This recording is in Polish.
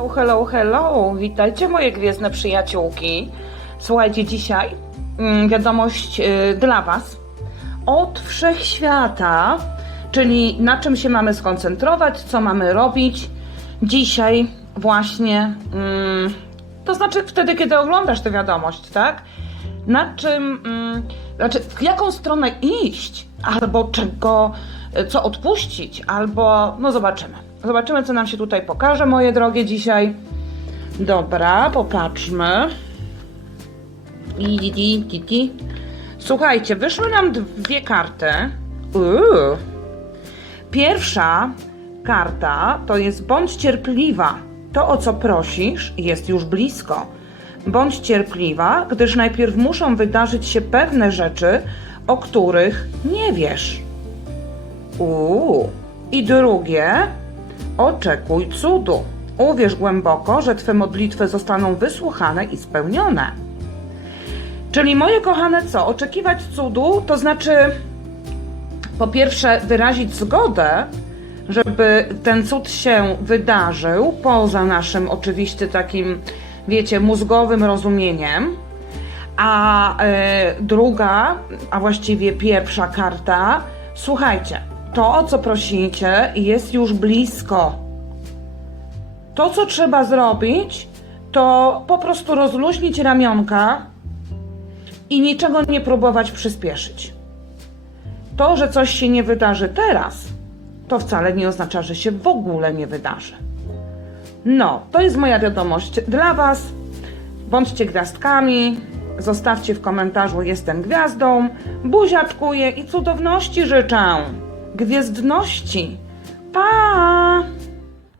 Hello, hello, hello! Witajcie moje gwiezdne przyjaciółki. Słuchajcie, dzisiaj mm, wiadomość y, dla Was od wszechświata, czyli na czym się mamy skoncentrować, co mamy robić dzisiaj właśnie, mm, to znaczy wtedy, kiedy oglądasz tę wiadomość, tak? Na czym, mm, znaczy w jaką stronę iść, albo czego, y, co odpuścić, albo, no zobaczymy. Zobaczymy, co nam się tutaj pokaże, moje drogie, dzisiaj. Dobra, popatrzmy. Słuchajcie, wyszły nam dwie karty. Uuu. Pierwsza karta to jest bądź cierpliwa. To, o co prosisz, jest już blisko. Bądź cierpliwa, gdyż najpierw muszą wydarzyć się pewne rzeczy, o których nie wiesz. Uuu. I drugie, oczekuj cudu. Uwierz głęboko, że Twe modlitwy zostaną wysłuchane i spełnione. Czyli moje kochane, co? Oczekiwać cudu to znaczy po pierwsze wyrazić zgodę, żeby ten cud się wydarzył, poza naszym oczywiście takim, wiecie, mózgowym rozumieniem. A e, druga, a właściwie pierwsza karta, słuchajcie, to o co prosicie jest już blisko. To, co trzeba zrobić, to po prostu rozluźnić ramionka i niczego nie próbować przyspieszyć. To, że coś się nie wydarzy teraz, to wcale nie oznacza, że się w ogóle nie wydarzy. No, to jest moja wiadomość dla Was. Bądźcie gwiazdkami, zostawcie w komentarzu jestem gwiazdą, buziaczkuję i cudowności życzę. Gwiezdności. Pa!